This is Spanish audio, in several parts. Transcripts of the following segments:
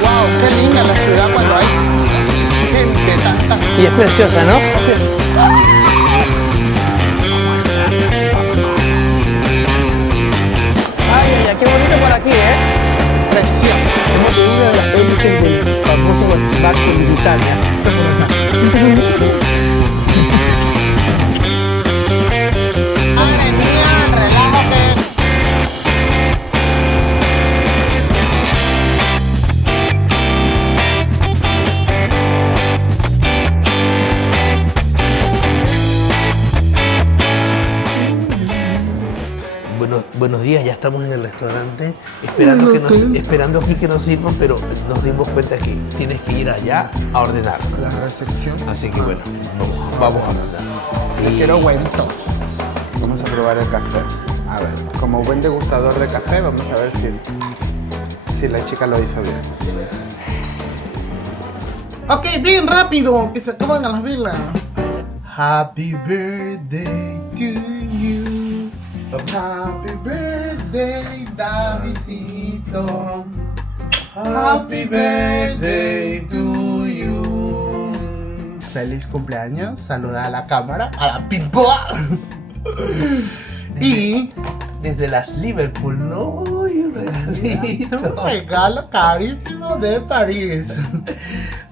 Wow, qué linda la ciudad cuando hay gente, tanta Y es preciosa, ¿no? Ay, ay, ay, qué bonito por aquí, ¿eh? preciosa. Hemos de una de las hélices del famoso barco Lusitania. Está por acá. Madre mía, relájate. Buenos días, ya estamos en el restaurante esperando aquí que nos sirvan, pero nos dimos cuenta que tienes que ir allá a ordenar. La recepción. Así que bueno, vamos a ordenar. Yo quiero huevitos. Vamos a probar el café. A ver, como buen degustador de café, vamos a ver si la chica lo hizo bien. Ok, bien rápido, que se acaban a las velas. Happy birthday to you. Happy birthday, Davidcito. Happy birthday to you. Feliz cumpleaños. Saluda a la cámara, a la pimpoa. Y Desde las Liverpool, ¿no? Uy, un regalito. un regalo carísimo de París.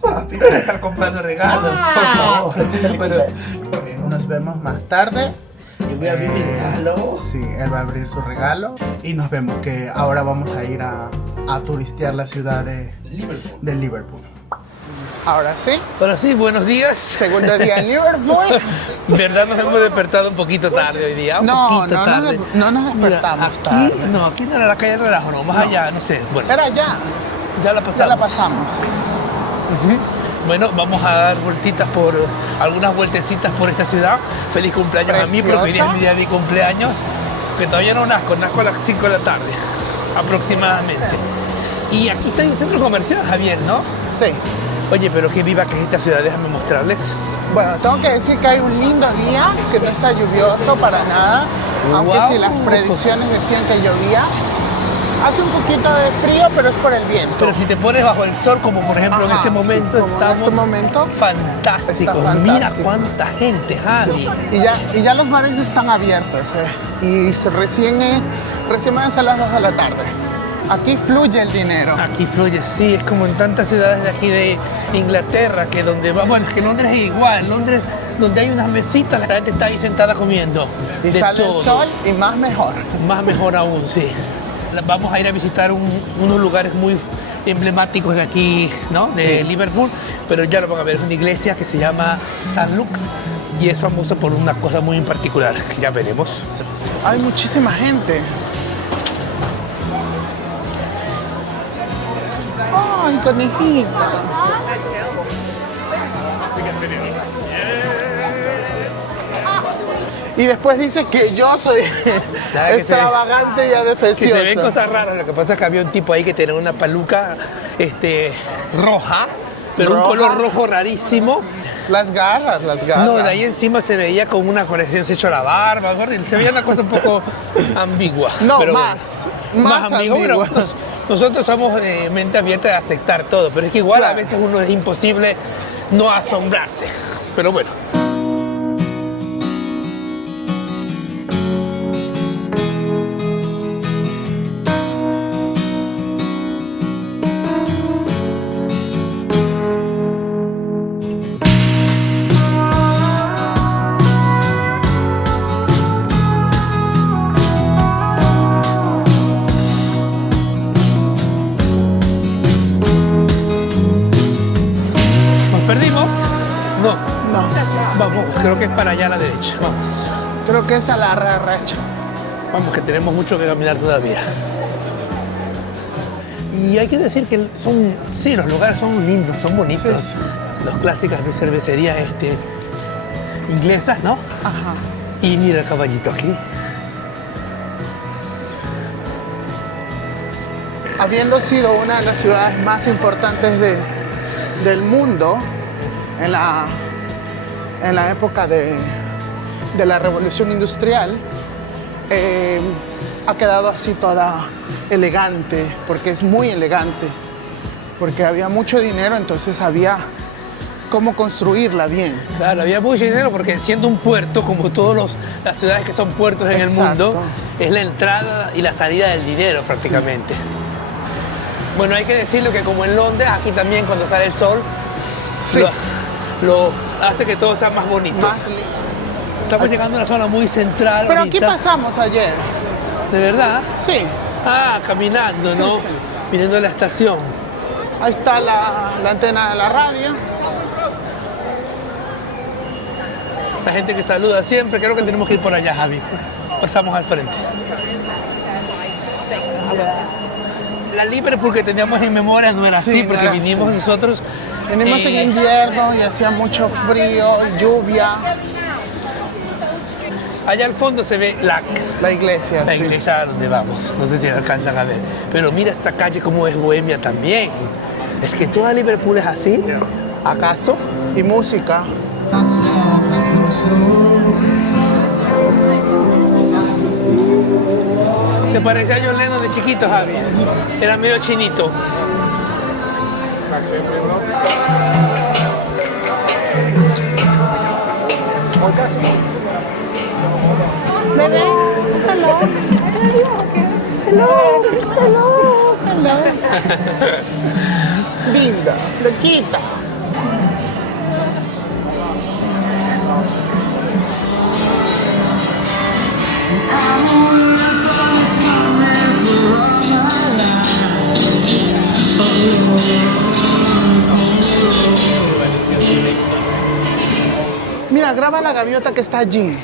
Papi, no estar comprando regalos, por favor. Bueno, Nos vemos más tarde. yo voy a abrir mi regalo. Sí, él va a abrir su regalo. Y nos vemos que ahora vamos a ir a turistear la ciudad de Liverpool. Ahora sí, Bueno, sí, buenos días. segundo día en Liverpool. ¿Verdad? Nos hemos despertado un poquito tarde hoy día. Un No, poquito no, tarde. no nos despertamos tarde. Aquí, no, aquí no era la calle del relajo, no, más allá, no sé. Bueno, Era ya, ya la pasamos. ya la pasamos. Bueno, vamos a dar vueltitas por algunas vueltecitas por esta ciudad. Feliz cumpleaños a mí, porque hoy día es mi día de cumpleaños. Que todavía no nazco a las 5 de la tarde, aproximadamente. Y aquí está el centro comercial, Javier, ¿no? Sí. Oye, pero qué viva que es esta ciudad, déjame mostrarles. Bueno, tengo que decir que hay un lindo día, que no está lluvioso para nada. Aunque Guau. si las predicciones decían que llovía. Hace un poquito de frío, pero es por el viento. Pero si te pones bajo el sol, como por ejemplo en Ajá, este sí, momento, como en estamos este momento, fantásticos. está Mira fantástico. cuánta gente, Javi. Y ya los bares están abiertos. Recién van a ser las 2 de la tarde. Aquí fluye el dinero. Aquí fluye, sí, es como en tantas ciudades de aquí de Inglaterra, que donde va, bueno, es que Londres es igual. Londres, donde hay unas mesitas, la gente está ahí sentada comiendo. Y de sale todo. el sol y más mejor. Más mejor aún, sí. Vamos a ir a visitar unos lugares muy emblemáticos de aquí, ¿no? De Liverpool, pero ya lo van a ver. Es una iglesia que se llama St. Luke's y es famosa por una cosa muy en particular, que ya veremos. Hay muchísima gente. Ay, conejita. Y después dices que yo soy Nada, que se- extravagante y Que adefesioso. se ven cosas raras, lo que pasa es que había un tipo ahí que tenía una peluca roja, pero un Roja. color rojo rarísimo. Las garras. No, de ahí encima se veía como una conexión, se echó la barba, se veía una cosa un poco ambigua. No, pero más ambigua. Pero ambigua. nosotros somos mente abierta de aceptar todo, pero es que igual a Claro. veces uno es imposible no asombrarse. Pero bueno. ¿Nos perdimos? No. No, Vamos, creo que es para allá a la derecha. Vamos. creo que es a la racha. Vamos, que tenemos mucho que caminar todavía. Y hay que decir que sí, los lugares son lindos, son bonitos. Sí. Las clásicas de cervecería inglesas, ¿no? Ajá. Y mira el caballito aquí. Habiendo sido una de las ciudades más importantes del mundo en la época de la Revolución Industrial, ha quedado así toda elegante, porque es muy elegante, porque había mucho dinero, entonces había cómo construirla bien. Claro, había mucho dinero porque siendo un puerto, como todas las ciudades que son puertos en el mundo, es la entrada y la salida del dinero prácticamente. Sí. Bueno, hay que decirlo que como en Londres, aquí también cuando sale el sol, sí, lo hace que todo sea más bonito. Más lindo. Estamos llegando a una zona muy central. Pero ahorita. Aquí pasamos ayer. ¿De verdad? Sí. Ah, caminando, ¿no? Sí. Viniendo de la estación. Ahí está la antena de la radio. La gente que saluda siempre. Creo que tenemos que ir por allá, Javi. Pasamos al frente. La Liverpool que teníamos en memoria no era así, porque era vinimos así. Nosotros... Venimos en invierno y hacía mucho frío, lluvia. Allá al fondo se ve la iglesia. La iglesia a donde vamos. No sé si alcanzan a ver. Pero mira esta calle como es bohemia también. Es que toda Liverpool es así, ¿acaso? Y música. Se parecía a John Lennon de chiquito, Javi. Era medio chinito. Bebé, hello. Hello. Hello. Hello. Linda, loquita. Mira, graba la gaviota que está allí.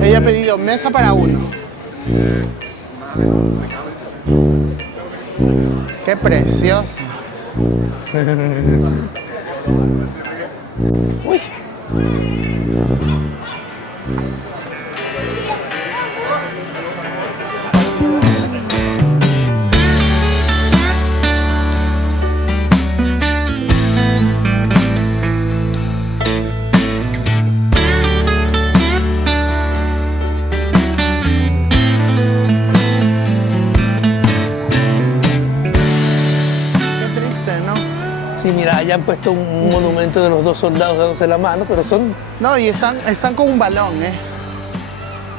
Ella ha pedido mesa para uno. ¡Qué preciosa! Uy. Mira, ya han puesto un monumento de los dos soldados dándose la mano, pero son... No, y están con un balón, ¿eh?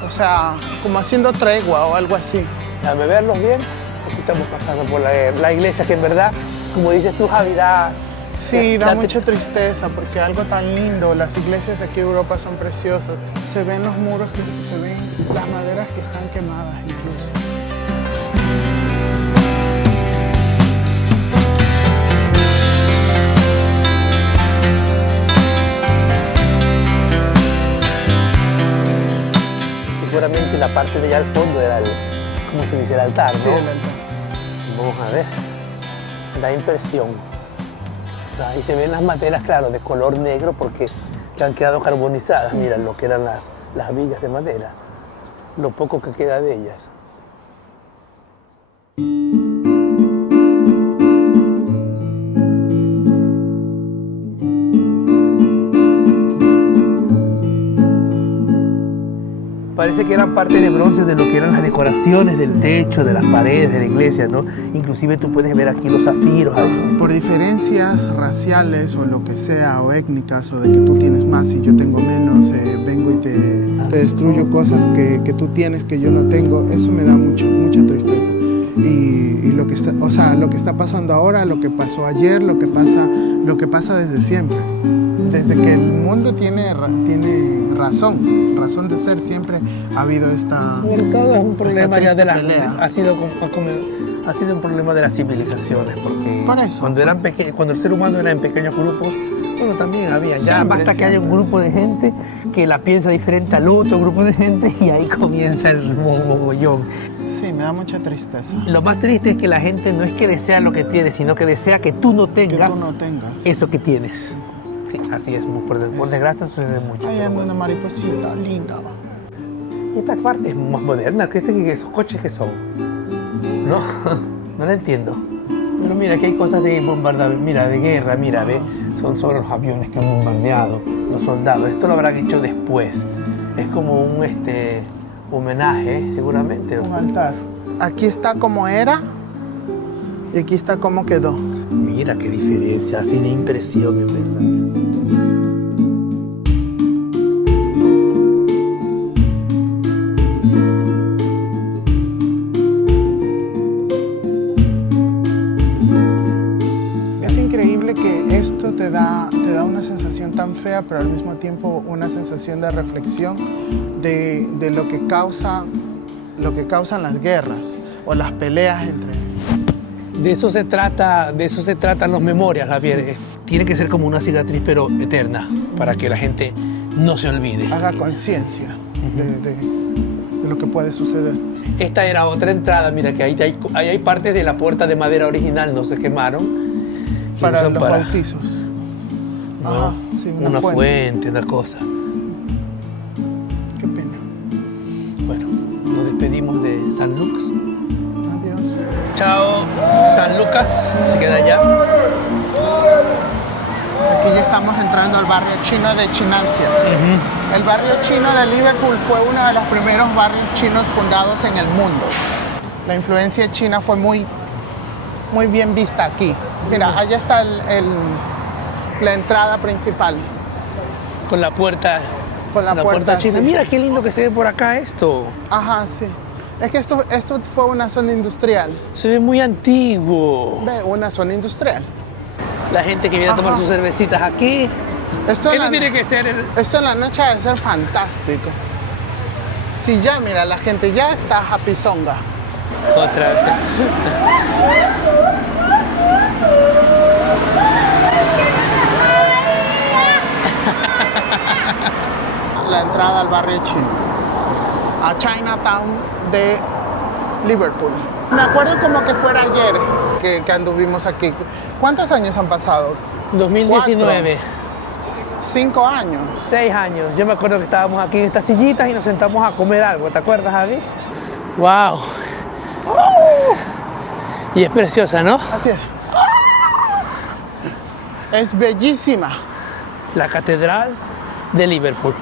O sea, como haciendo tregua o algo así. Déjame verlos bien. Aquí estamos pasando por la iglesia, que en verdad, como dices tú, Javi, da... Sí, da mucha tristeza, porque algo tan lindo. Las iglesias aquí en Europa son preciosas. Se ven los muros, se ven las maderas que están quemadas incluso. Seguramente la parte de allá al fondo era ¿cómo se dice? El altar, ¿no? Sí, el altar. Vamos a ver. Da impresión. Ahí se ven las maderas, claro, de color negro porque han quedado carbonizadas. Mira lo que eran las vigas de madera. Lo poco que queda de ellas. Parece que eran parte de bronce de lo que eran las decoraciones del techo, de las paredes de la iglesia, ¿no? Inclusive tú puedes ver aquí los zafiros. Por diferencias raciales o lo que sea, o étnicas, o de que tú tienes más y yo tengo menos, vengo y te destruyo cosas que tú tienes que yo no tengo, eso me da mucha tristeza. Y lo que está, o sea, lo que está pasando ahora, lo que pasó ayer, lo que pasa desde siempre. Desde que el mundo tiene razón de ser, siempre ha habido esta sobre todo es un problema ya de la pelea. Ha sido un problema de las civilizaciones, porque cuando eran cuando el ser humano era en pequeños grupos, bueno, también había, ya basta que haya un grupo de gente que la piensa diferente al otro grupo de gente y ahí comienza el mogollón. Sí, me da mucha tristeza. Lo más triste es que la gente no es que desea lo que tienes, sino que desea que tú no tengas, eso que tienes. Sí, así es, por desgracia sucede mucho. Ahí anda una mariposita linda. Y esta parte es más moderna, que esos coches que son. No, no lo entiendo. Pero mira, aquí hay cosas de bombardamiento, mira, de guerra, mira, ¿ves? Son solo los aviones que han bombardeado, los soldados. Esto lo habrán hecho después. Es como un homenaje, seguramente. Un altar. Aquí está como era Y aquí está cómo quedó. Mira qué diferencia, hace una impresión en verdad. Es increíble que esto te da una sensación tan fea, pero al mismo tiempo una sensación de reflexión de lo que causan las guerras o las peleas entre... De eso se tratan los memorias, Javier. Sí. Tiene que ser como una cicatriz, pero eterna, para que la gente no se olvide. Haga conciencia de lo que puede suceder. Esta era otra entrada, mira que ahí hay partes de la puerta de madera original, no se quemaron. Para los bautizos. No, ajá, sí, una fuente, una cosa. Qué pena. Bueno, nos despedimos de San Lux. Adiós. Chao, San Lucas, se queda allá. Aquí ya estamos entrando al barrio chino de Chinancia. El barrio chino de Liverpool fue uno de los primeros barrios chinos fundados en el mundo. La influencia china fue muy bien vista aquí. Mira, allá está la entrada principal. Con la puerta. Con la puerta china. Sí. Mira qué lindo que se ve por acá esto. Ajá, sí. Es que esto fue una zona industrial. Se ve muy antiguo. Ve, una zona industrial. La gente que viene a tomar sus cervecitas aquí. Esto tiene que ser Esto en la noche debe ser fantástico. Sí, ya, mira, la gente ya está happy zonga. Otra vez. La entrada al barrio chino, a Chinatown de Liverpool. Me acuerdo como que fuera ayer que anduvimos aquí. ¿Cuántos años han pasado? 2019. 5 años. 6 años. Yo me acuerdo que estábamos aquí en estas sillitas y nos sentamos a comer algo. ¿Te acuerdas, Javi? ¡Wow! Y es preciosa, ¿no? Así es. Es bellísima. La Catedral de Liverpool.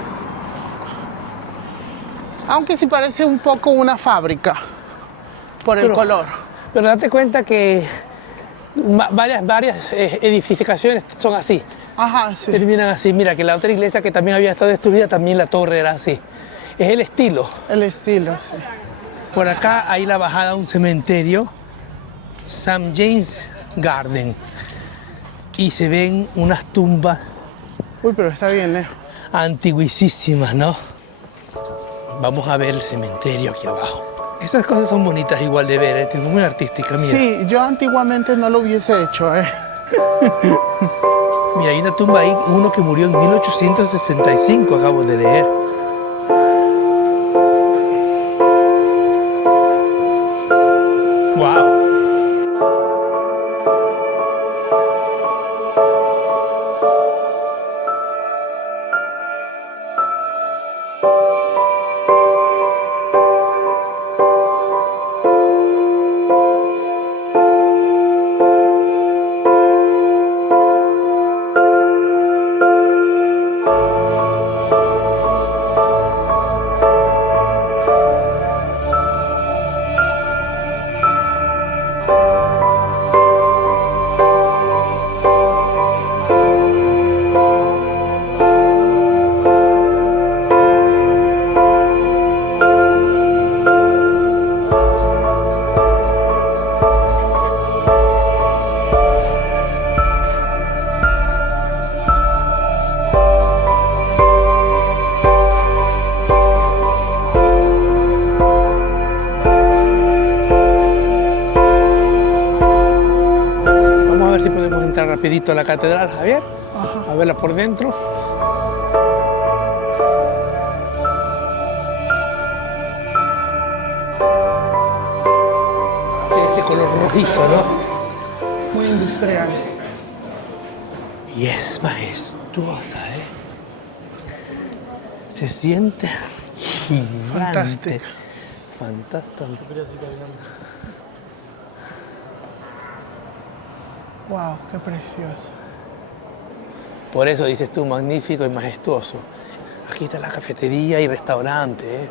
Aunque sí parece un poco una fábrica por el color. Pero date cuenta que varias edificaciones son así. Ajá, sí. Terminan así. Mira, que la otra iglesia que también había estado destruida, también la torre era así. Es el estilo. El estilo, sí. Por acá hay la bajada a un cementerio, St. James Garden. Y se ven unas tumbas. Uy, pero está bien lejos. Antiguísimas, ¿no? Vamos a ver el cementerio aquí abajo. Estas cosas son bonitas igual de ver, es muy artística, mira. Sí, yo antiguamente no lo hubiese hecho, Mira, hay una tumba ahí, uno que murió en 1865, acabo de leer. ¡Wow! Rapidito a la catedral, Javier. Ajá. A verla por dentro. Tiene este color rojizo, ¿no? Muy industrial. Y es majestuosa, ¿eh? Se siente gigante. Fantástica. Fantástica. Wow, qué precioso. Por eso dices tú, magnífico y majestuoso. Aquí está la cafetería y restaurante, ¿eh?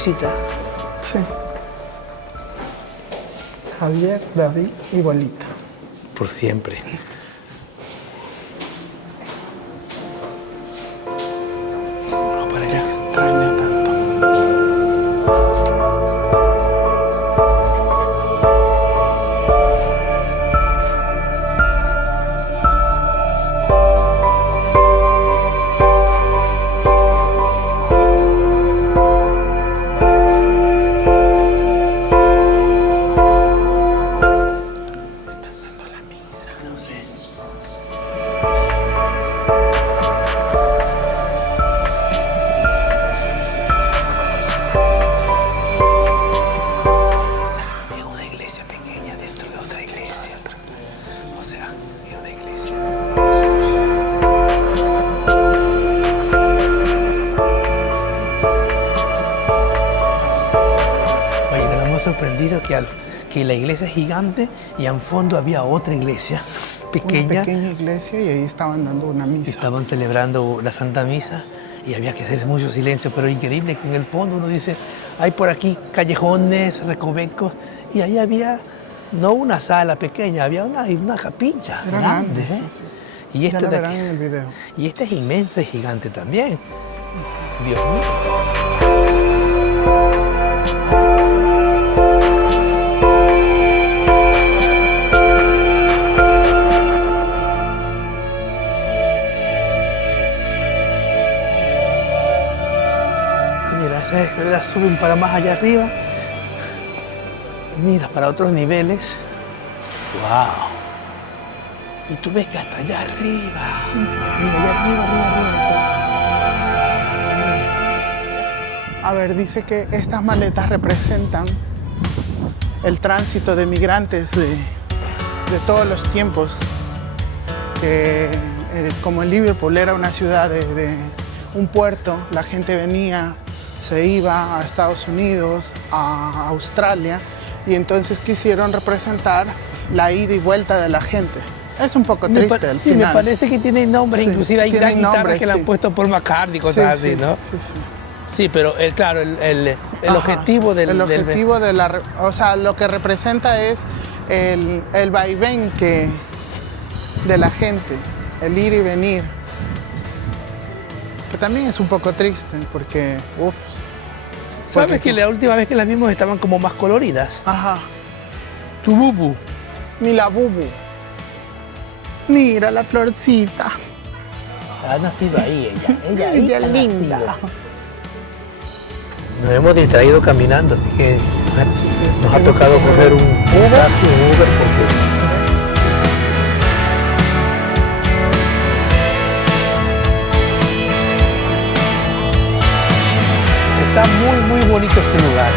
Luisita. Sí. Javier, David y Bolita. Por siempre. Vamos para allá. Extraño tanto. Sorprendido que la iglesia es gigante y en fondo había otra iglesia pequeña. Una pequeña iglesia y ahí estaban dando una misa. Estaban celebrando la Santa Misa y había que hacer mucho silencio, pero increíble que en el fondo uno dice, hay por aquí callejones, recovecos, y ahí había no una sala pequeña, había una capilla Era grande, sí, sí. Y este ya la de verán aquí, en el video. y esta es inmensa y gigante también. Dios mío. Esas escaleras suben para más allá arriba. Mira, para otros niveles. ¡Wow! Y tú ves que hasta allá arriba. Mira, allá arriba. A ver, dice que estas maletas representan el tránsito de migrantes de todos los tiempos. Que como en Liverpool era una ciudad de un puerto, la gente venía, se iba a Estados Unidos, a Australia, y entonces quisieron representar la ida y vuelta de la gente. Es un poco triste al sí, final. Me parece que tiene nombres, Sí, inclusive hay tienen guitarras nombres, que le han puesto por McCartney, cosas así, ¿no? Sí, sí. Sí, pero claro, el Ajá, objetivo del... El objetivo de la... O sea, lo que representa es el vaivén de la gente, el ir y venir. Que también es un poco triste, porque... ¿Sabes que la última vez que las vimos estaban como más coloridas? Ajá. Tu bubu. Mira, bubu. Mira la florcita. Ha nacido ahí ella. Ella ha es linda. nacido. Nos hemos distraído caminando, así que nos ha tocado coger un taxi, un Uber, porque... Está muy bonito este lugar.